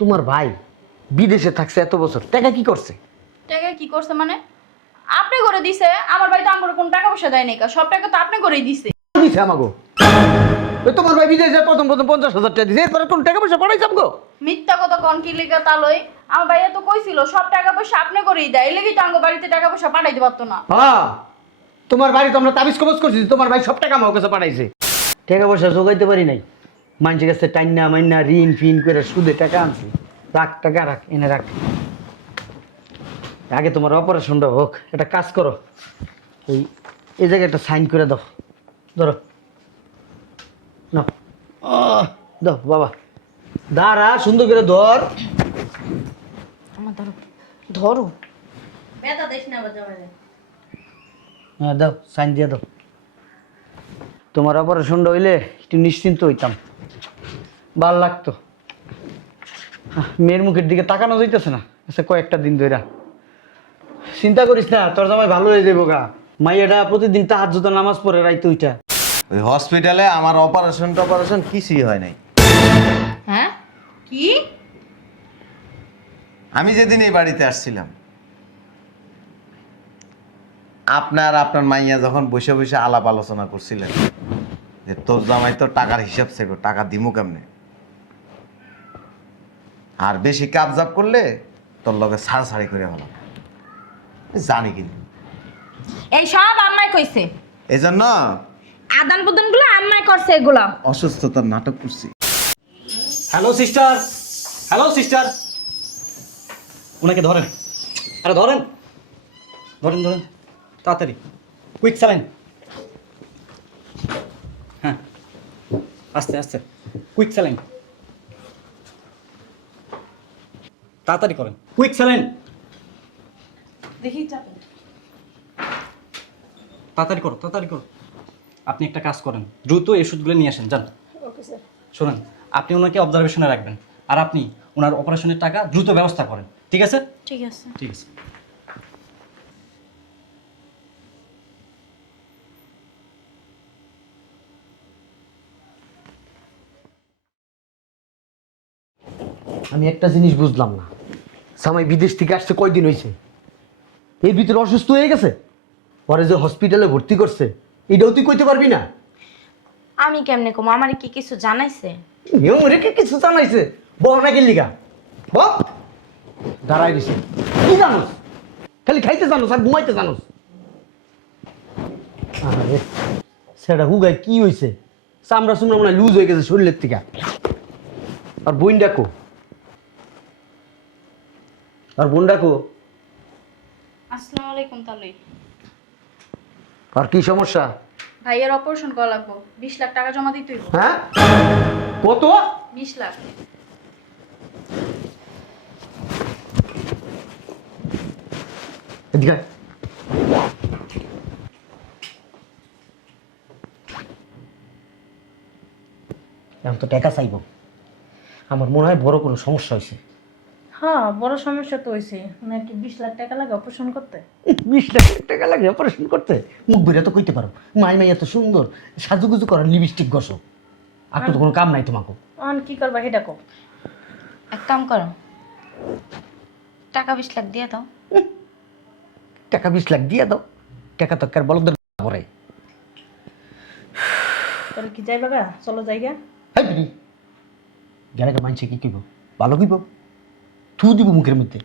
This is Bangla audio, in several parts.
তোমার ভাই বিদেশে থাকছে এত বছর, টাকা কি করছে? টাকা কি করছে মানে? আপনি করে দিছে। আমার ভাই তো আমার কোন টাকা পয়সা দেয় নাই, সব টাকা তো আপনি করেই দিছে। দিছে আমাগো। ওই তোমার ভাই বিদেশে প্রথম প্রথম 50,000 টাকা দিছে, এরপরে কোন টাকা পয়সা পড়াইছে আমগো? মিথ্যা কথা কোন কি লিগা তালই? আমার ভাইয়া তো কইছিল সব টাকা পয়সা আপনি করেই দেয়, এই লেগেই তো আমার বাড়িতে টাকা পয়সা পাঠাইতে পারতো না। হ্যাঁ, তোমার বাড়ি তো আমরা তাবিজ কবজ করছি, তোমার ভাই সব টাকা আমার কাছে পাঠাইছে। টাকা পয়সা জোগাইতে পারি নাই, মানুষের কাছে টাইনা মাইনা ঋণ ফিন করে সুদে টাকা আনছি। রাখ টাকা, রাখ, এনে রাখ। আগে তোমার অপারেশনটা হোক, একটা কাজ করো, এই জায়গায় একটা সাইন করে দাও। ধরো না, দাও বাবা, দাঁড়া, সুন্দর করে ধর। আমার ধরো ধরো। বেটা দেখ না বাজা মানে। হ্যাঁ দাও, সাইন দিয়ে দাও। তোমার অপারেশনটা হইলে একটু নিশ্চিন্ত হইতাম, ভাল লাগতো। মেয়ের মুখের দিকে তাকানো যাইতেছে না আচ্ছা কয়েকটা দিন ধরে। চিন্তা করিস না, তোর জামাই ভালো হয়ে যাবো গা। মাইয়াটা প্রতিদিন তাহাজ্জুদের নামাজ পড়ে রাইতে ওইটা। ওই হসপিটালে আমার অপারেশন কিছুই হয় নাই। হ্যাঁ কি? আমি যেদিন এই বাড়িতে আসছিলাম, আপনার মাইয়া যখন বসে বসে আলাপ আলোচনা করছিলেন যে তোর জামাই তো টাকার হিসাব ছেড়ো, টাকা দিমু কেমনে, আর বেশি কাবজাব করলে তোর লগে ছাড়াছাড়ি করে ভালো জানি কিন্তু এই সব আম্মাই কইছে। এই জন্য আদান প্রদান গুলো আম্মাই করছে এগুলা। অসুস্থতার নাটক করছি। হ্যালো সিস্টার, হ্যালো সিস্টার, ওনাকে ধরেন, আরে ধরেন ধরেন ধরেন তাড়াতাড়ি, কুইক স্যালাইন। হ্যাঁ আস্তে আস্তে, কুইক স্যালাইন, তাড়াতাড়ি করেন, কুইক স্যালাইন, দেখি চাপে। তাড়াতাড়ি করো তাড়াতাড়ি করো। আপনি একটা কাজ করেন, দ্রুত এই ওষুধগুলো নিয়ে আসেন, যান। Okay sir. শোনেন, আপনি ওনাকে অবজারভেশনে রাখবেন, আর আপনি ওনার অপারেশনের টাকা দ্রুত ব্যবস্থা করেন, ঠিক আছে? ঠিক আছে। ঠিক আছে। আমি একটা জিনিস বুঝলাম না, জামাই বিদেশ থেকে আসছে কয়দিন হয়েছে, এর ভিতরে অসুস্থ হয়ে গেছে, পরে যে হসপিটালে ভর্তি করছে এটাও তুই কইতে পারবি না? আমি কেমনে কম? আমার কি কিছু জানাইছে? রেখে কিছু জানাইছে, বল না গেলিগা বল। দাঁড়াই দিছে, কি জানোস? খালি খাইতে জানোস আর ঘুমাইতে জানোস। আরে সেটা হুগায় কি হয়েছে, চামড়া চুমড়া মনে হয় লুজ হয়ে গেছে শরীরের থেকে। আর বোন ডাকো, আর বোন ডাকো। আসসালামু আলাইকুম তালই। আর কি সমস্যা? ভাইয়ের অপারেশন করা লাগবে, 20 লাখ টাকা জমা দিতে হইব। হ্যাঁ কত? 20 লাখ। এদিকে আয়। এখন তো টাকা চাইব, আমার মনে হয় বড় কোনো সমস্যা হয়েছে। হ্যাঁ, বড় সমস্যা তো হয়েছে। ওনার কি 20 লাখ টাকা লাগে অপারেশন করতে? 20 লাখ টাকা লাগে অপারেশন করতে? মুখ বেরিয়ে তো কইতে পারো, মাই এত সুন্দর সাজুগুজু করো, লিপস্টিক ঘষো, আর তো কোনো কাম নাই তোমাকে। অন কি করবা সেটা কো। এক কাম করো, টাকা 20 লাখ দিয়ে দাও। টাকা 20 লাখ দিয়ে দাও? টাকা তো কার বলদের ভরাই। তাহলে কি যাইবা গা? চলো জায়গা। হাই বিনি গেলে মানছে কি কইব, ভালো কইব, থু দিব মুখের মধ্যে।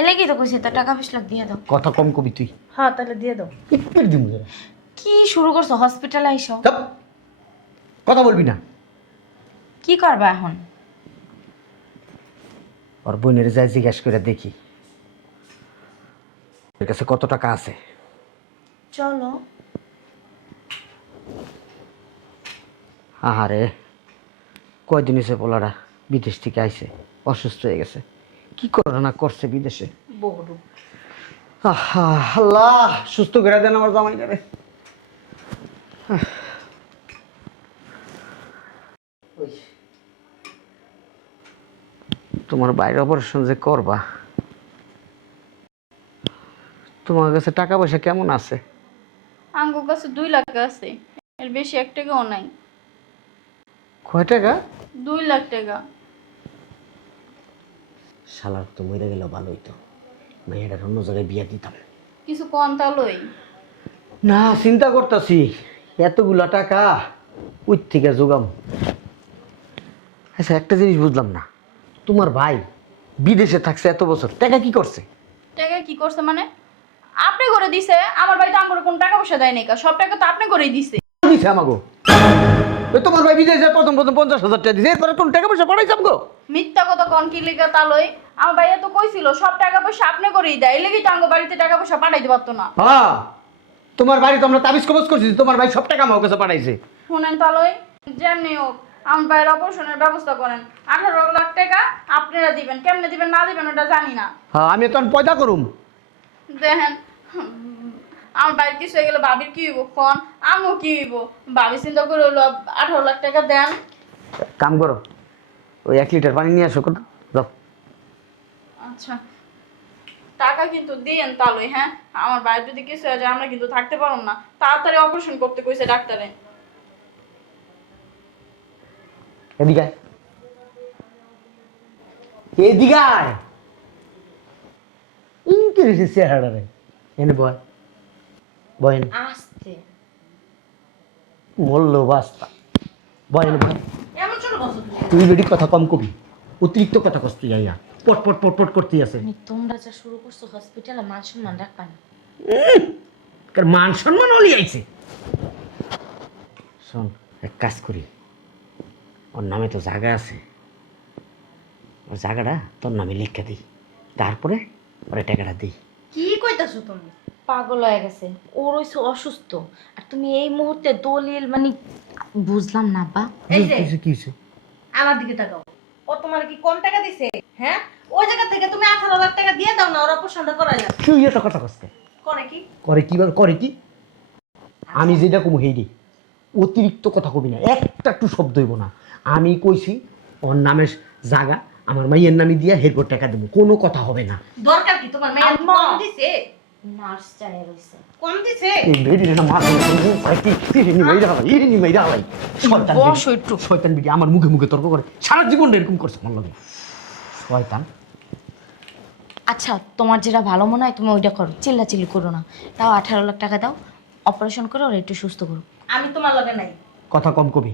এলে কি তো কইছে তো টাকা 20 লাখ দিয়ে দাও। কথা কম কবি তুই, হ্যাঁ তাহলে দিয়ে দাও। একবার দিব যারা। কি শুরু করছো? হসপিটালে আইছো, চাপ, কথা বলবি না। কি করবা এখন? ওর বোনের যাই জিজ্ঞাসা করে দেখি এর কাছে কত টাকা আছে। চলো। আহারে কয়দিন হয়েছে পোলারা বিদেশ থেকে আইছে, অসুস্থ হয়ে গেছে, কি করে না করছে বিদেশে। বড় আহা, আল্লাহ সুস্থ করে দেন আমার জামাইটারে। তোমার বাইরে অপারেশন যে করবা, তোমার কাছে টাকা পয়সা কেমন আছে? আঙ্গুর কাছে 2 লাখ আছে, এর বেশি 1 টাকাও নাই। কয় টাকা? 2 লাখ টাকা। শালার তো মরে গেল ভালো হইতো, মেয়েটার অন্য জায়গায় বিয়া দিতাম। কিছু কম তালই। না চিন্তা করতেছি এতগুলা টাকা ওই থেকে জোগাম। আচ্ছা একটা জিনিস বুঝলাম না, তোমার ভাই বিদেশে থাকছে এত বছর, টাকা কি করছে? টাকা কি করছে মানে? আপনি করে দিছে, আমার বাড়িতে আমার কোনো টাকা পয়সা দেয় নাই, সব টাকা তো আপনি করেই দিছে। দিছে আমাগো? ওই তোমার ভাই বিদেশে প্রথম 50,000 টাকা দিছে, এরপরে কোন টাকা পয়সা পড়াইছে আমাগো? মিথ্যা কথা কন কি লিগা তালই? আমার ভাইয়া তো কইছিল সব টাকা পয়সা আপনি করেই দেয়, এই লেগেই তো আমার বাড়িতে টাকা পয়সা পাঠাইতে পারতো না। হ্যাঁ তোমার বাড়ি তো আমরা তাবিজ কবজ করছি, তোমার ভাই সব টাকা আমার কাছে পাঠাইছে। শুনেন তালই, যেমনি হোক আমার ভাইয়ের অপারেশনের ব্যবস্থা করেন। 18 লাখ টাকা আপনারা দিবেন, কেমনে দিবেন না দিবেন ওটা জানি না। হ্যাঁ আমি তখন পয়দা করুম। দেখেন আমার বাড়ির কিছু হয়ে গেলে ভাবির কি হইব ফোন, আমিও কি হইব। ভাবি চিন্তা করে হইলো 18 লাখ টাকা দেন। কাম করো, ওই 1 লিটার পানি নিয়ে আসো, কত দাও। আচ্ছা টাকা কিন্তু দিয়েন তালই, হ্যাঁ আমার বাইরে যদি কিছু হয়ে যায় আমরা কিন্তু থাকতে পারব না। তাড়াতাড়ি অপারেশন করতে কইছে ডাক্তারে। এদিকে আয়। এদিকে আয়। ইন্টারেস্টের চেহারা রে, এনে বয় বয়, এনে আসতে মরল বাস্তা, বয় এনে বয়। এমন ছোট কথা তুই বেডি কথা কম কবি, অতিরিক্ত কথা কস তুই আইয়া পট পট পট পট করতেই আছে। তোমরা যা শুরু করছো হসপিটালে মান সম্মান রাখবা না। কার মান সম্মান হলি আইছে। শোন এক কাজ করি, ওর নামে তো জায়গা আছে, ওর জায়গাটা তোর নামে লিখে দিই, তারপরে ওরে টাকাটা দিই। কি কইতাছো তুমি? পাগল হয়ে গেছে, ওর হইছে অসুস্থ, আর তুমি এই মুহূর্তে দলিল মানে বুঝলাম না বা। এই যে কি হয়েছে? আমার দিকে তাকাও, ও তোমার কি কম টাকা দিছে? হ্যাঁ ওই জায়গা থেকে তুমি 18 লাখ টাকা দিয়ে দাও না, ওরা পছন্দ করাই না। তুই এত কথা কসতে করে কি? করে কি করে কি? আমি যেটা কমু হেই রে, অতিরিক্ত কথা কবি না, একটা একটু শব্দ হইব না। আমি কইছি ওর নামের জায়গা আমার মাইয়ের নামে দিয়া হেরপর টাকা দেবো, কোনো কথা হবে না। দরকার কি তোমার মেয়ে আম্মা। কম দিছে? নার্স চাই রইছে কম দিছে? এই বেরিয়ে না মার ইনি মাইরা হালাই, ইনি মাইরা হালাই। বসো একটু। শয়তান বেরিয়ে আমার মুখে মুখে তর্ক করে, সারা জীবন এরকম করছে মন লাগে শয়তান। আচ্ছা তোমার যেটা ভালো মনে হয় তুমি ওইটা করো, চিল্লাচিল্লি করো না। তাও 18 লাখ টাকা দাও, অপারেশন করে ওরা একটু সুস্থ করো। আমি তোমার লগে নাই। কথা কম কবি।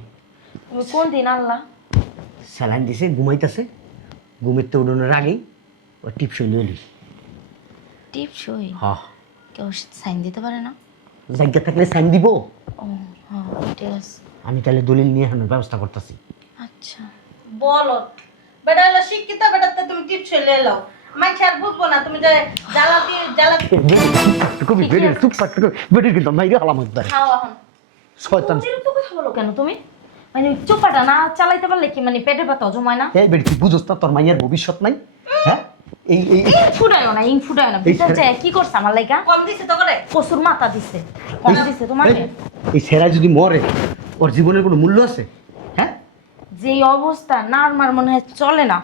তুমি কোন দিন আল্লাহ স্যালাইন দিছে, ঘুমাইতেছে, ঘুমের তো উড়ানোর আগেই ও টিপসই লইলি। টিপসই? হ্যাঁ কেউ সাইন দিতে পারে না? জায়গা থাকলে সাইন দিব। ও হ্যাঁ ঠিক আছে। আমি তাহলে দলিল নিয়ে আনার ব্যবস্থা করতেছি। আচ্ছা বলো বেটা হলো শিক্ষিত, বেটাতে তুমি টিপস লয়ে লাও। মাইছে আর বুঝবো না তুমি যে জ্বালাতি কবি বেরিয়ে চুপ থাকতে বেরিয়ে কিন্তু মাইরে হালাম একবার খাও এখন। শয়তান। অতিরিক্ত কথা বলো কেন তুমি? মানে চোপাটা না চালাইতে পারলে কি মানে পেটের ব্যথা জমায় না? এই বেরি তুই বুঝোস না তোর মাইয়ের ভবিষ্যৎ নাই? হ্যাঁ এই এই ইন ফুটায়ও না, ইন ফুটায়ও না। এই বিচার ছেলে- চাই কি করছে আমার লাইগা? কম দিছে তো করে। কসুর মাথা দিছে, কম দিছে তোমাকে। এই ছেড়া যদি মরে ওর জীবনের কোনো মূল্য আছে? হ্যাঁ যে অবস্থা নারমার মনে হয় চলে না।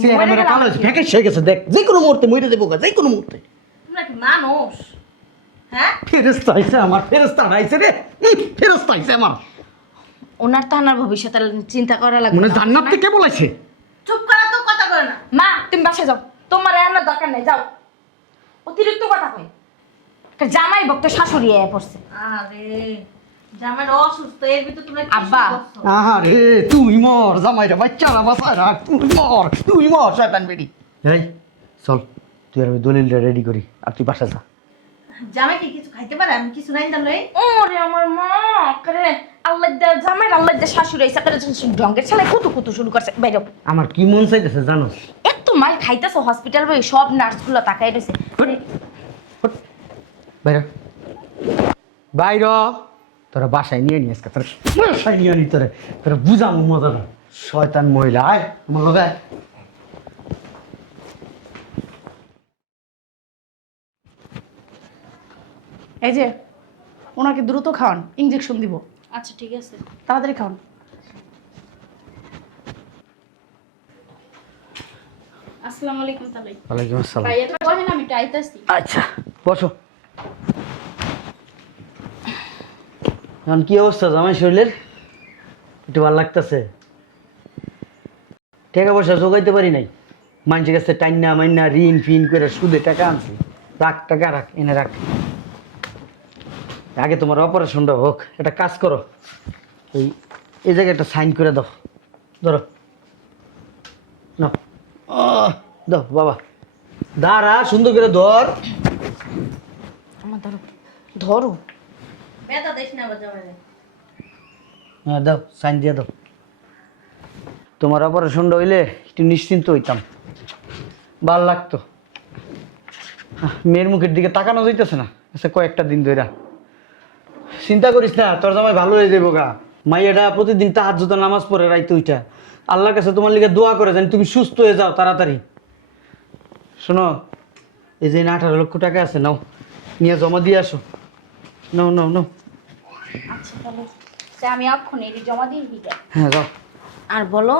সে মরে আমার গেলে আমার কি? ফ্যাকেট হয়ে গেছে, দেখ যে কোনো মুহূর্তে মরে দেবো, যে কোনো মুহূর্তে। তোমরা কি মানুষ? হ্যাঁ ফেরেস্তা আইছে আমার, ফেরেস্তা আইছে রে, ফেরেস্তা আইছে আমার। ওনার তো আনার ভবিষ্যতের চিন্তা করা লাগবে মানে না। জান্নাত থেকে বলাইছে। চুপ করা তো, কথা কয় না। মা তুমি বাসায় যাও, তোমার আনার দরকার নেই, যাও। অতিরিক্ত কথা কই, একটা জামাই ভক্ত শাশুড়ি আয়া পড়ছে। আরে জামাই অসুস্থ, এর ভিতর তোমরা কি আব্বা। শুরু করছো? আহারে তুই মর জামাইরা বাচ্চারা বাসায় রাখ, তুই মর শয়তান বেটি। এই চল তুই আর আমি দলিলটা রেডি করি, আর তুই বাসা যা। জামাই কি কিছু খাইতে পারে? আমি কিছু নাই জানলে। ওরে আমার মা করে আল্লাহ দে জামাই, আল্লাহ দে শাশুড়ি আইসা করে ঢঙ্গের ছেলে কুতু কুতু শুরু করছে। বাইরে আমার কি মন চাইতেছে জানোস? এত মাল খাইতেছো হসপিটাল বই, সব নার্সগুলো তাকাই রয়েছে। বাইরে বাইর, তোরা বাসায় নিয়ে নিয়ে আজকে, তোরা বাসায় নিয়ে নি, তোরা তোরা বুঝাম মজা। শয়তান মহিলা আয় আমার লগে। এই যে ওনাকে দ্রুত খাওয়ান, ইঞ্জেকশন দিব, আচ্ছা ঠিক আছে। তাড়াতাড়ি খাওয়ান। আসসালামু আলাইকুম তালই। ওয়ালাইকুম আসসালাম। ভাইয়া তো বলেন আমি টাইতাছি। আচ্ছা বসো। এখন কি অবস্থা জামাই শরীরের? একটু ভালো লাগতেছে? টাকা পয়সা জোগাইতে পারি নাই, মানুষের কাছে টাইনা মাইনা ঋণ ফিন করে সুদে টাকা আনছি। রাখ টাকা রাখ, এনে রাখ। আগে তোমার অপারেশনটা হোক। একটা কাজ করো, এই জায়গায় একটা সাইন করে দাও। ধরো না, দাও বাবা। দাঁড়া, সুন্দর করে ধর। আমার ধরো, ধরো। বেটা দেখ না বাজা মানে। হ্যাঁ দাও, সাইন দিয়ে দাও। তোমার অপারেশনটা হইলে একটু নিশ্চিন্ত হইতাম, ভাল লাগতো। মেয়ের মুখের দিকে তাকানো যাইতেছে না আচ্ছা কয়েকটা দিন ধরে। চিন্তা করিস না, তোর জামাই ভালো হয়ে যাবো গা। মাইয়াটা প্রতিদিন তাহাজ্জুদ নামাজ পড়ে রাইতে ওইটা আল্লাহর কাছে তোমার লিগে দোয়া করে যেন তুমি সুস্থ হয়ে যাও তাড়াতাড়ি। শোনো, এই যে 18 লক্ষ টাকা আছে, নাও, নিয়ে জমা দিয়ে আসো। নাও নাও নাও। আচ্ছা তাহলে আমি এক্ষুনি এটি জমা দিয়ে দিই। হ্যাঁ যাও। আর বলো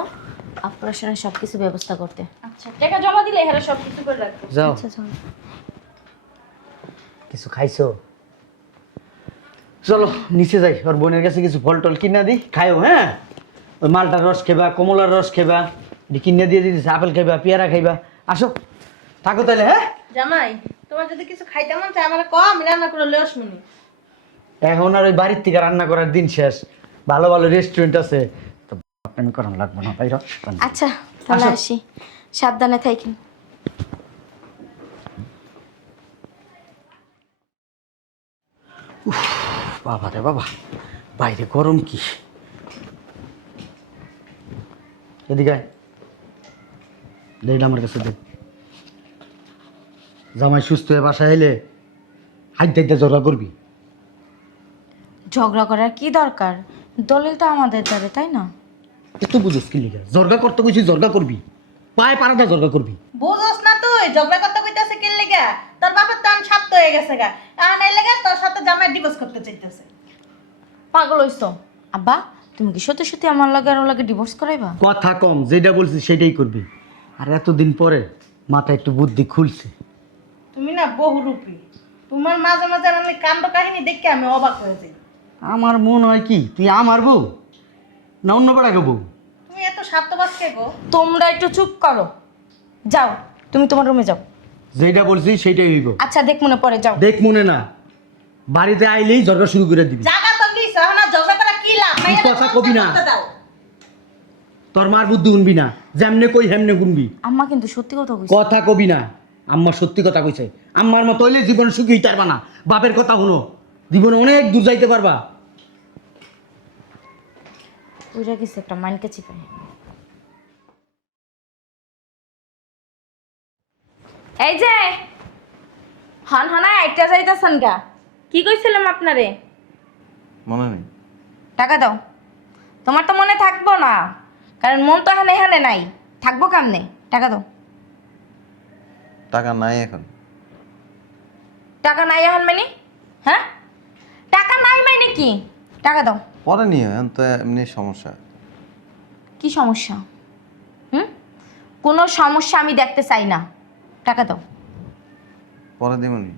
অপারেশনের সব কিছু ব্যবস্থা করতে। আচ্ছা টাকা জমা দিলে এরা সব কিছু করে রাখবে। যাও। আচ্ছা চলো। কিছু খাইছো? চলো নিচে যাই, ওর বোনের কাছে কিছু ফল টল কিনা দিই, খাইও। হ্যাঁ, ওই মালটার রস খেবা, কমলার রস খেবা, কিনে দিয়ে দিতেছে, আপেল খাইবা, পেয়ারা খাইবা। আসো, থাকো তাহলে। হ্যাঁ, জামাই তোমার যদি কিছু খাইতে মন চায় আমার কও, আমি রান্না করে লয়ে আসমুনি। এখন আর ওই বাড়ির থেকে রান্না করার দিন শেষ। ভালো ভালো রেস্টুরেন্ট আছে, তো আমি করান লাগবে না। বাইর আচ্ছা তাহলে আসো। আসি, সাবধানে থাকেন। বাবা রে বাবা, বাইরে গরম কি। এদিকে আয়। দে এটা আমার কাছে দে। জামাই সুস্থ হয়ে বাসায় এলে হাইতে হাইতে ঝগড়া করবি। ঝগড়া করার কি দরকার? দলিল তো আমাদের দ্বারে, তাই না? একটু বুঝোস কি লিখে ঝগড়া করতে কইছি, ঝগড়া করবি, পায়ে পাড়াটা ঝগড়া করবি। বুঝোস না তুই ঝগড়া করতে কইতাছে কি লাগা? তোর বাপের টান সাপ্ত হয়ে গেছে গা, আর নাই লাগা তোর সাথে জামাই ডিভোর্স করতে চাইতেছে। পাগল হইছো? আব্বা তুমি কি সত্যি সত্যি আমার লাগে আর ওর লাগে ডিভোর্স করাইবা? কথা কম, যেটা বলছি সেটাই করবি। আর এতদিন পরে মাথায় একটু বুদ্ধি খুলছে। তুমি না বহুরূপী, তোমার মাঝে মাঝে আমি কাণ্ড কাহিনী দেখে আমি অবাক হয়ে যাই। আমার মন হয় কি তুই আমার বউ না অন্য পাড়াকে বউ? তুমি এত স্বার্থবাদ কে গো? তোমরা একটু চুপ করো, যাও তুমি তোমার রুমে যাও। যেটা বলছি সেটাই হইব। আচ্ছা দেখ মনে পড়ে, যাও। দেখ মনে না, বাড়িতে আইলেই ঝগড়া শুরু করে দিবি। জায়গা তো দিছ, এখন আর ঝগড়া করা কি লাভ? তুই কথা কবি না। করতে দাও। তোর মার বুদ্ধি শুনবি না, যেমনে কই হেমনে শুনবি। আম্মা কিন্তু সত্যি কথা কইছে। কথা কবি না। আম্মা সত্যি কথা কইছে। আম্মার মতো হইলে জীবন সুখী হইতে পারবা না। বাপের কথা শুনো, জীবনে অনেক দূর যাইতে পারবা। ওইটা কিছু একটা মাইনকে চিপাই। এই যে হন হনা একটা যাইতাছেন গা, কি কইছিলাম আপনারে? মনে নেই। টাকা দাও। তোমার তো মনে থাকবো না, কারণ মন তো এখানে এখানে নাই, থাকবো কেমনে? টাকা দাও। টাকা নাই এখন। টাকা নাই এখন মানে? হ্যাঁ, টাকা নাই মানে কি? টাকা দাও। পরে নিও, এখন তো এমনি সমস্যা। কি সমস্যা? হুম, কোনো সমস্যা আমি দেখতে চাই না, টাকা দাও। পরে দিবনি।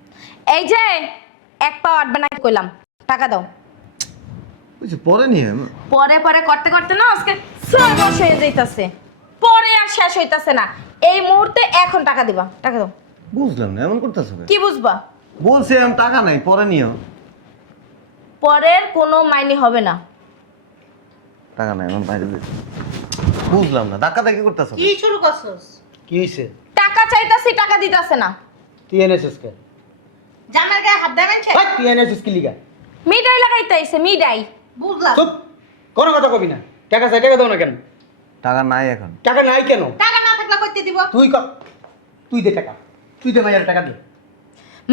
এই যে এক পা আটবে না কইলাম, টাকা দাও। বুঝছি, পরে নিও। পরে পরে করতে করতে না আজকে 6 মাস হয়ে যাইতাছে, পরে আর শেষ হইতাছে না। এই মুহূর্তে এখন টাকা দিবা, টাকা দাও। বুঝলাম না, এমন করতেছো। কি বুঝবা? বলছি আমি টাকা নাই, পরে নিও। পরের কোনো মাইনে হবে না। টাকা নাই, এমন বাইরে দিতে। বুঝলাম না, ধাক্কা ধাক্কি করতেছো। কি শুরু করছস? কি হইছে? টাকা চাইতাছি, টাকা দিতাছে না। তুই এনেছিস কে? জামার গায়ে হাত দেবেন? ভাই, তুই এনেছিস কি লিগা? মিডাই লাগাইতে আইছে, মিডাই। বুঝলাম। চুপ, কোনো কথা কবি না। টাকা চাই, টাকা দাও না কেন? টাকা নাই এখন। টাকা নাই কেন? টাকা না থাকলে কইতে দিব? তুই দে টাকা, তুই দে মাইয়ার টাকা দে।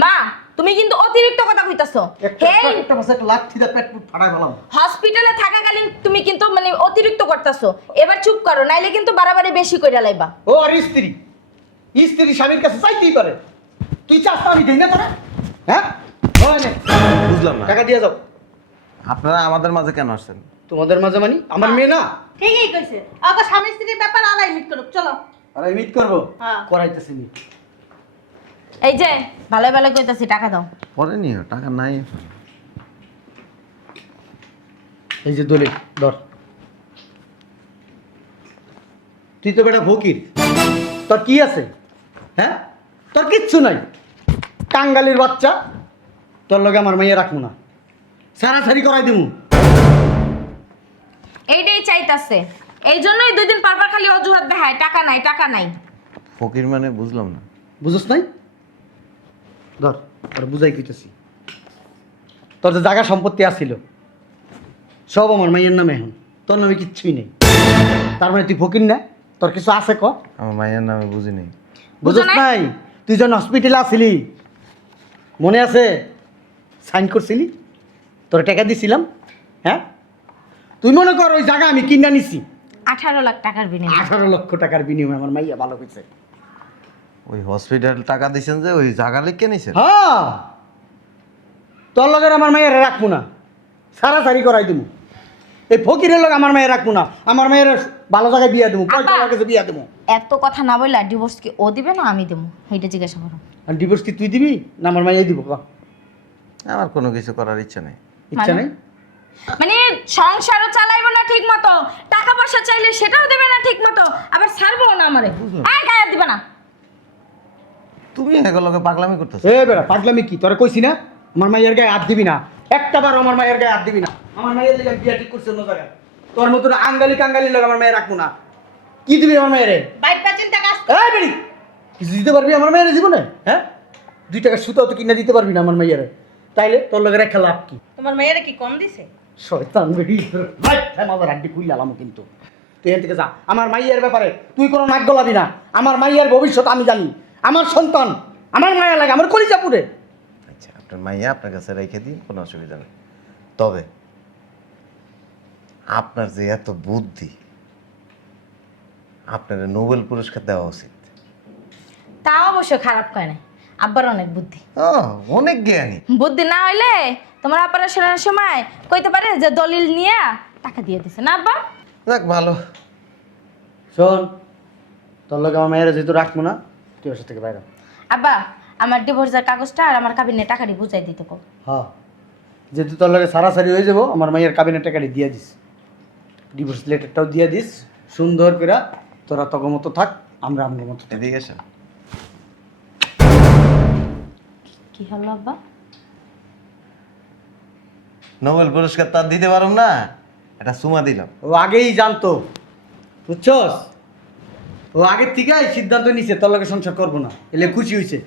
মা তুমি কিন্তু অতিরিক্ত কথা কইতাছো। হেই, একটা মাসে একটা লাঠি দা পেট পুট ফাড়াই বললাম। হসপিটালে থাকাকালীন তুমি কিন্তু মানে অতিরিক্ত করতাছো। এবার চুপ করো, নাইলে কিন্তু বাড়াবাড়ি বেশি কইরা লাইবা। ও আর স্ত্রী, স্ত্রী স্বামীর কাছে চাইতেই পারে। তুই চাস তো আমি দেই না তোরা? হ্যাঁ, বুঝলাম না, টাকা দিয়ে যাও। আপনারা আমাদের মাঝে কেন আসছেন? তোমাদের মাঝে মানি আমার মেয়ে না? ঠিকই কইছে। আবার স্বামী স্ত্রীর ব্যাপার আলাই মিট করুক, চলো। আরে মিট করবো, হ্যাঁ। করাইতেছি মিট। এই যে ভালো ভালো কইতাছি, টাকা দাও। পরে নিও, টাকা নাই এখন। এই যে দলিল ধর। তুই তো বেটা ফকির, তোর কি আছে? হ্যাঁ, তোর কিচ্ছু নাই। কাঙ্গালির বাচ্চা, তোর লগে আমার মাইয়া রাখবো না, সারাসারি করাই দিমু। এইটাই চাইতাছে, এই জন্যই 2 দিন পর খালি অজুহাত দেখায়, টাকা নাই টাকা নাই। ফকির মানে বুঝলাম না। বুঝছ নাই? ধর, তোর বুঝাই কইতেছি। তোর যে জায়গা সম্পত্তি আছিল সব আমার মাইয়ের নামে, এখন তোর নামে কিচ্ছুই নেই। তার মানে তুই ফকির না? তোর কিছু আছে ক? আমার মায়ের নামে বুঝি নেই। বুঝছ নাই? তুই যখন হসপিটালে আসিলি, মনে আছে? সাইন করছিলি, তোর টাকা দিছিলাম। হ্যাঁ, তুই মনে কর ওই জায়গা আমি কিনা নিছি 18 লাখ টাকার বিনিময়ে। 18 লক্ষ টাকার বিনিময়ে আমার মাইয়া ভালো হয়েছে। ওই হসপিটাল টাকা দিছেন যে ওই জায়গা লিখে নিছেন? হ্যাঁ, তোর লগের আমার মাইয়ের রাখবো না, সারাসারি করাই দেবো। এই ফকিরের লোক আমার মায়ের রাখবো না, আমার মায়ের ভালো জায়গায় বিয়ে দেবো, পয়সা কাছে বিয়ে দেবো। এত কথা না বললা, ডিভোর্স কি ও দিবে না আমি দেবো? এইটা জিজ্ঞাসা করো। আর ডিভোর্স কি তুই দিবি না আমার মাইয়াই দিব? আমার কোনো কিছু করার ইচ্ছা নেই। ইচ্ছা নেই মানে সংসারও চালাইবো না ঠিক মতো, টাকা পয়সা চাইলে সেটাও দেবে না ঠিক মতো, আবার ছাড়বো না আমারে। এই গায়ে দিবে না। তুমি এগুলোকে পাগলামি করতেছো। এ বেড়া, পাগলামি কি? তোরা কইছি না আমার মাইয়ের গায়ে হাত দিবি না, একটা বার আমার মায়ের গায়ে হাত দিবি না। আমার মায়ের দিকে বিয়ে ঠিক করছে অন্য জায়গায়, তোর মতো আঙ্গালি কাঙ্গালি লোক আমার মায়ের রাখবো না। কি দিবি আমার মায়ের? এই বেড়ি, কিছু দিতে পারবি আমার মায়ের জীবনে? হ্যাঁ, 2 টাকা সুতাও তো কিনা দিতে পারবি না আমার মাইয়ারে, তাইলে তোর লোকের একটা লাভ কি? তোমার মেয়েরা কি কম দিছে? শয়তান বেড়ি, আমাদের হাড্ডি খুইলে আলাম কিন্তু। তুই এখান থেকে যা, আমার মাইয়ার ব্যাপারে তুই কোনো নাক গলাবি না। আমার মাইয়ার ভবিষ্যৎ আমি জানি, আমার সন্তান, আমার মায়া লাগে, আমার কলিজাপুরে। আচ্ছা, আপনার মাইয়া আপনার কাছে রেখে দিন, কোনো অসুবিধা নেই। তবে আপনার যে এত বুদ্ধি, আপনার নোবেল পুরস্কার দেওয়া উচিত। তা অবশ্য খারাপ কয় না, আব্বার অনেক বুদ্ধি। ও, অনেক জ্ঞানী। বুদ্ধি না হইলে তোমার অপারেশনের সময় কইতে পারে যে দলিল নিয়ে টাকা দিয়ে দিছে না আব্বা? যাক ভালো। শোন, তোর লোক আমার মায়ের যেহেতু রাখবো না, তুই ওর থেকে বাইরে। আব্বা, আমার ডিভোর্সের কাগজটা আর আমার কাবিনে টাকাটি বুঝাই দিতে কও। হ্যাঁ, যেহেতু তোর লোকে সারাসারি হয়ে যাবো, আমার মাইয়ের কাবিনের টাকাটি দিয়ে দিস, ডিভোর্স লেটারটাও দিয়ে দিস সুন্দর করে। তোরা তখন মতো থাক, আমরা আমার মতো থাকি। এদিকে আসেন। কি হলো আব্বা? নোবেল পুরস্কার তার দিতে পারুম না, এটা সুমা দিলাম। ও আগেই জানতো, বুঝছস? ও আগের থেকে সিদ্ধান্ত নিছে তোর লোকে সংসার করবো না, এলে খুশি হয়েছে।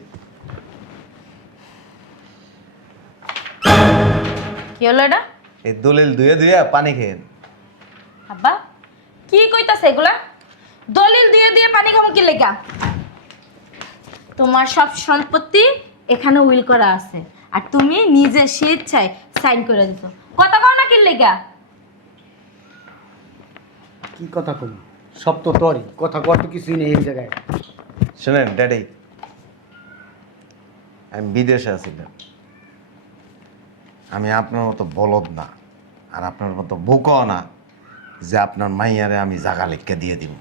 কি হলো এটা? এই দলিল ধুয়ে ধুয়ে পানি খেয়েন। আব্বা কি কইতাছে এগুলা? দলিল দিয়ে দিয়ে পানি খামু কি লেগা? তোমার সব সম্পত্তি এখানে উইল করা আছে, আর তুমি নিজে স্বেচ্ছায় সাইন করে দিছো। কথা কও না কি লেগা? কি কথা কই? সব তো তোরই কথা, কর তো কিছুই নেই এই জায়গায়। শোনেন ড্যাডি, আমি বিদেশে আছিলাম, আমি আপনার মতো বলদ না আর আপনার মতো বোকাও না যে আপনার মাইয়ারে আমি জাগা লিখকে দিয়ে দিব।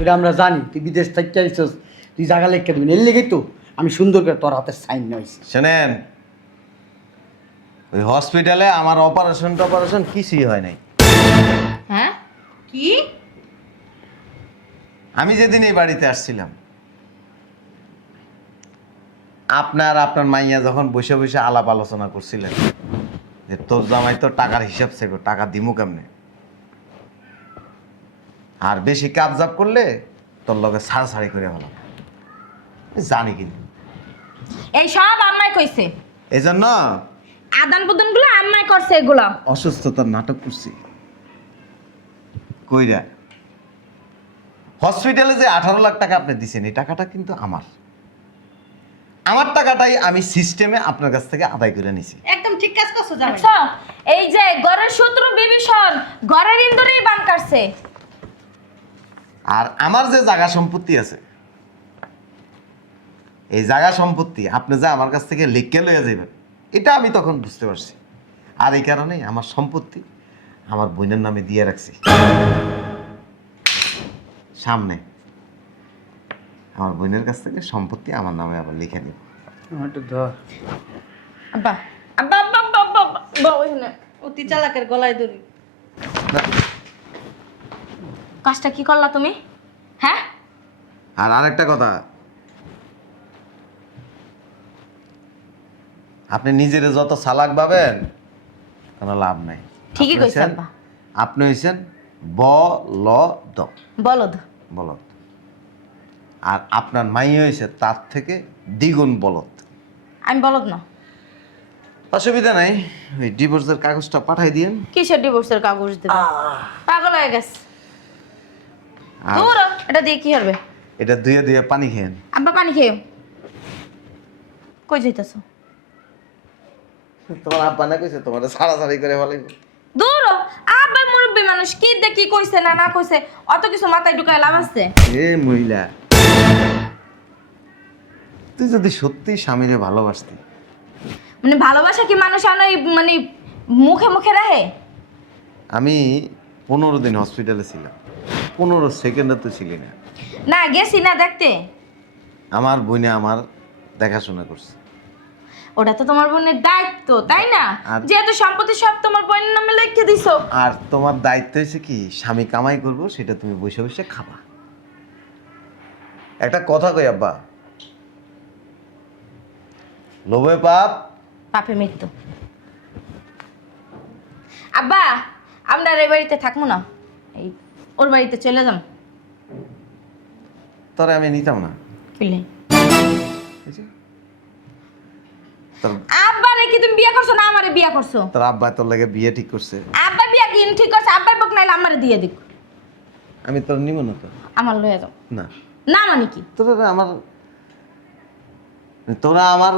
এটা আমরা জানি তুই বিদেশ থেকে আইছস, তুই জায়গা লেখা দিবি, এর লেগেই তো আমি সুন্দর করে তোর হাতের সাইন নিয়েছি। শোনেন, ওই হসপিটালে আমার অপারেশন কিছুই হয় নাই। হ্যাঁ? কি? আমি যেদিন এই বাড়িতে আসছিলাম, আপনার মাইয়া যখন বসে বসে আলাপ আলোচনা করছিলেন যে তোর জামাই তো টাকার হিসাব ছেড়ো, টাকা দিমু কেমনে, আর বেশি কাবজাব করলে তোর লগে ছাড়াছাড়ি করে ভালো জানি, কিন্তু এই সব আম্মাই কইছে, এই জন্য আদান প্রদান গুলো আম্মাই করছে এগুলা। অসুস্থতার নাটক করছি। কইরা হসপিটালে যে 18 লাখ টাকা আপনি দিছেন, এই টাকাটা কিন্তু আমার টাকাটাই আমি সিস্টেমে আপনার কাছ থেকে আদায় করে নিছি। একদম ঠিক কাজ করছো জামাই। দেখছো? এই যে ঘরের শত্রু বিভীষণ ঘরের ইন্দুরেই বান কাটছে। আর আমার যে জায়গা সম্পত্তি আছে, এই জায়গা সম্পত্তি আপনি যে আমার কাছ থেকে লিখে লইয়া যাবেন, এটা আমি তখন বুঝতে পারছি। আর এই কারণেই আমার সম্পত্তি আমার বোনের নামে দিয়ে রাখছি। সামনে আমার বোনের কাছ থেকে সম্পত্তি আমার নামে আবার লিখে নিব। আব্বা আব্বা আব্বা আব্বা আব্বা আব্বা, ওইখানে অতি চালাকের গলায় দড়ি। কাজটা কি করলা তুমি? হ্যাঁ, আর আরেকটা কথা, আপনি নিজেরে যত চালাক ভাবেন কোনো লাভ নাই। ঠিকই আপনি কইছে হইছেন- আব্বা। আপনি হয়েছেন বলদ বলদ। বলদ, আর আপনার মাই হয়েছে তার থেকে দ্বিগুণ বলদ। আমি বলদ না। অসুবিধা নাই, ওই ডিভোর্সের কাগজটা পাঠাই দিন। কিসের ডিভোর্সের কাগজ দেবে? পাগল হয়ে গেছে। আর দূর হ, এটা দিয়ে কি হবে? এটা ধুয়ে ধুয়ে পানি খেয়েন। আব্বা পানি খেয়ে কই যাইতেছো? তোমার আব্বা না কইছে তোমার ছাড়াছাড়ি করে ফেলাইব। দূর হ, আব্বা মুরব্বী মানুষ, কি দেখি কইছে না না কইছে অত কিছু মাথায় ঢুকায় লাভ আছে? এ মহিলা, তুই যদি সত্যি স্বামীরে ভালোবাসতি, মানে ভালোবাসা কি মানুষ আনো মানে মুখে মুখে রাখে? আমি 15 দিন হসপিটালে ছিলাম, 15 সেকেন্ডে তো ছিলি না। না গেছি না দেখতে। আমার বোনে আমার দেখাশোনা করছে। ওটা তো তোমার বোনের দায়িত্ব, তাই না? আর- যেহেতু সম্পত্তি সব তোমার বোনের নামে লিখে দিছো। আর তোমার দায়িত্ব হয়েছে কি, স্বামী কামাই করবো সেটা তুমি বসে বসে খাবা। একটা কথা কই আব্বা, লোভে পাপ। পাপে মৃত্যু। আব্বা আমরা আর এই বাড়িতে থাকবো না, এই ওর বাড়িতে চলে যাম। তোরে আমি নিতাম না। বুঝলে? বুঝছি? তোর আব্বা রে কি তুমি বিয়ে করছো না আমারে বিয়ে করছো? তোর আব্বা তোর লাগে বিয়ে ঠিক করছে, আব্বা বিয়ে কি ঠিক করছে? আব্বাই বক নাইলে আমারে দিয়ে দিক। আমি তোর নিব না তো। আমার লয়ে যাও। না, না মানে কি? তোরা আমার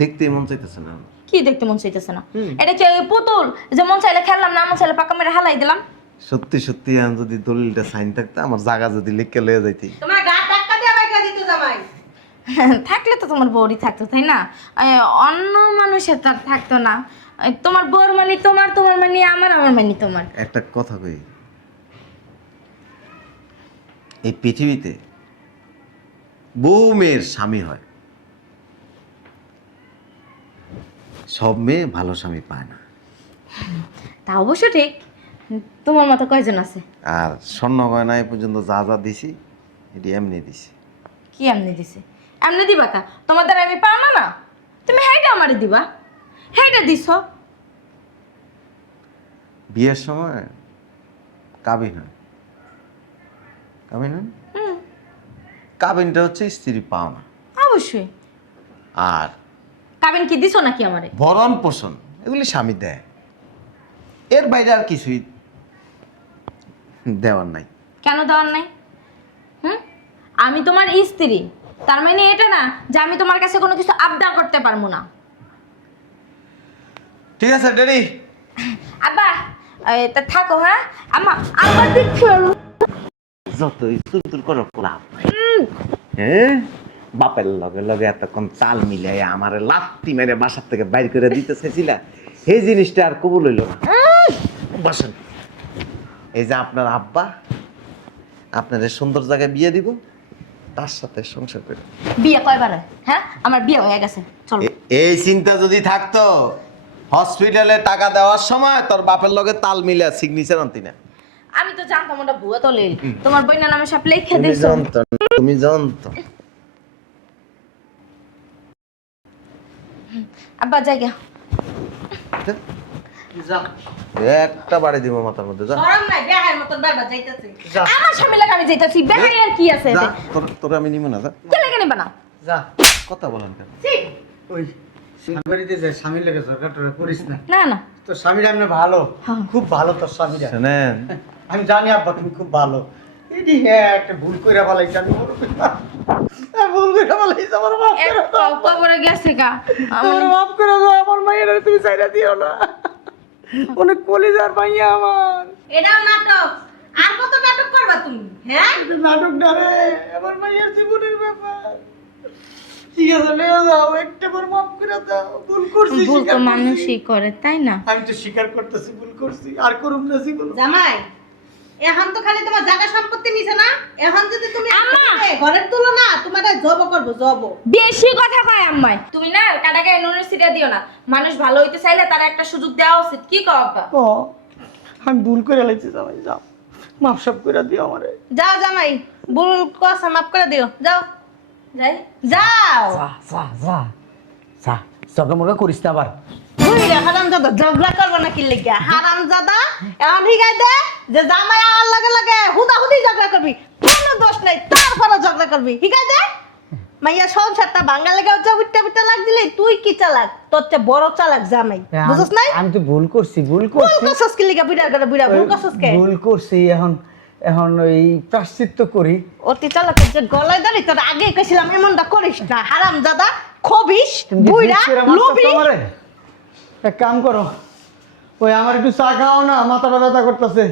দেখতে মন চাইতেছে না। কি দেখতে মন চাইতেছে না? এটা কি ওই পুতুল যে মন চাইলে খেললাম, না মন চাইলে পাকা মেরে হালাই দিলাম? সত্যি সত্যি আমি যদি দলিলটা সাইন থাকতো, আমার জায়গা যদি লিখে লয়ে যাইতি। তোমার গা টাক্কা দিয়ে বাইকা দিত জামাই। থাকলে তো তোমার বউরই থাকতো, তাই না? অন্য মানুষের তো আর থাকতো না। তোমার বউর মানে তোমার, তোমার মানে আমার, আমার মানে তোমার। একটা কথা কই, এই পৃথিবীতে বহু মেয়ের স্বামী হয়, সব মেয়ে ভালো স্বামী পায় না। তা অবশ্য ঠিক। তোমার মতো কয়জন আছে? আর স্বর্ণ গয়না এ পর্যন্ত যা যা দিছি এটি এমনি দিছি। কি এমনি দিছে? এমনি দিবা কা? তোমার দ্বারা আমি পাও না না? তুমি হেইটা আমারে দিবা, হেইটা দিছ। বিয়ের সময় কাবিন হয়, কাবিন হয়। কাবিনটা হচ্ছে স্ত্রী পাওনা, অবশ্যই। আর কাবিন কি দিছো নাকি আমারে? ভরণ পোষণ এগুলি স্বামী দেয়, এর বাইরে আর কিছুই দেওয়ার নাই। কেন দেওয়ার নাই? আমি তোমার স্ত্রী, তার মানে এটা না যে আমি তোমার কাছে কোনো কিছু আবদার করতে পারবো না। ঠিক আছে ডেডি, আব্বা তা থাকো। হ্যাঁ আম্মা আবার দেখছো যতই তুলতুল করো লাভ নাই। হ্যাঁ, বাপের লগে লগে এতক্ষণ চাল মিলাই আমার লাত্তি মেরে বাসার থেকে বাইর করে দিতে চাইছিলা, এই জিনিসটা আর কবুল হইল না। বসেন, এই যে আপনার আব্বা আপনার সুন্দর জায়গায় বিয়ে দিব, তার সাথে সংসার করে। বিয়ে কয়বার হয়? হ্যাঁ আমার বিয়ে হয়ে গেছে, চলো। এই চিন্তা যদি থাকতো, হসপিটালে টাকা দেওয়ার সময় তোর বাপের লগে তাল মিলা সিগনেচার আনতি না। আমি তো জানতাম ওটা ভুয়া দলিল, তোমার বইনার নামে সব লিখে তুমি দিছো। জানতো, তুমি জানতো। আব্বা জায়গা একটা বাড়ি দিব মাথার মধ্যে, যা শরম নাই, বেহায়ের মতন বারবার যাইতাছে। যা আমার স্বামী লাগে আমি যাইতাছি, বেহাই আর কি আছে যা, এতে? তোরা আমি নিব না, যা। কে লাগে নেবা না? যা কথা বলেন কেন? ওই স্বামীর বাড়িতে যায়, স্বামীর লেগে সরকার টরকার করিস না। না না তোর স্বামীরা এমনি ভালো, হ্যাঁ। খুব ভালো তোর স্বামীরা। শোনেন, আমি জানি আব্বা তুমি খুব ভালো। এটি হ্যাঁ একটা ভুল করে ফেলাইছি আমি, ভুল করে ফেলাইছি, আমার মাফ করে এক দাও। কবরে গেছে গা। আমার মাফ করে দাও, আমার মায়ের তুমি চাইরা দিও না, অনেক কলিজার মাইয়া আমার। এটাও নাটক। আর কত নাটক করবা তুমি? হ্যাঁ? এটা নাটক না রে, আমার মায়ের জীবনের ব্যাপার। ঠিক আছে নিয়ে যাও, একটা বার মাফ করে দাও, ভুল করছি, ভুল স্বীকার তো করছি। মানুষই করে, তাই না? আমি তো স্বীকার করতেছি ভুল করছি, আর করুম না জীবনে। জামাই, এখন তো খালি তোমার জায়গা সম্পত্তি নিছে না? এখন যদি তুমি আম্মা! ঘরের তুলো না, তোমার জব করবো, জব। বেশি কথা কয় আম্মাই। তুমি না কাটাকে নুনের সিটা দিও না। মানুষ ভালো হইতে চাইলে তার একটা সুযোগ দেওয়া উচিত। কি কও আব্বা? ও আমি ভুল করে লাইছি জামাই, যাও মাপ সাপ করে দিও আমারে। যাও জামাই, ভুল কথা মাফ করে দিও, যাও যাই যাও। যা চকমকা করিস না আবার। বুঝলে হারামজাদা ঝগড়া করবো না কি লেগে? হারামজাদা এখন ঠিকাই দে যে জামাই আর লাগে লাগে হুদাহুদি ঝগড়া করবি, কোনো দোষ নাই, তারপরে ঝগড়া করবি, ঠিকাই দে। মাইয়া সংসারটা ভাঙা লেগে উঠতে উঠতে লাগ দিলে তুই কি চালাক, তোর চেয়ে বড় চালাক জামাই, বুঝছ নাই? আমি তো ভুল করছি, ভুল ভুল করছি, করছস কি লেগে? বুড়া করে বুড়া ভুল করছস কে? ভুল করছি। এখন এখন ওই প্রাশ্চিত্য করি। অতি চালাক যে গলায় দাঁড়ি তোর আগে কইছিলাম এমনটা করিস না, হারামজাদা খবিস তুমি কি বুইড়া জিদ করে মারতাছো লোভী। আমারে? এক কাম করো, ওই আমার একটু চা খাও না, মাথাটা ব্যথা করতেছে।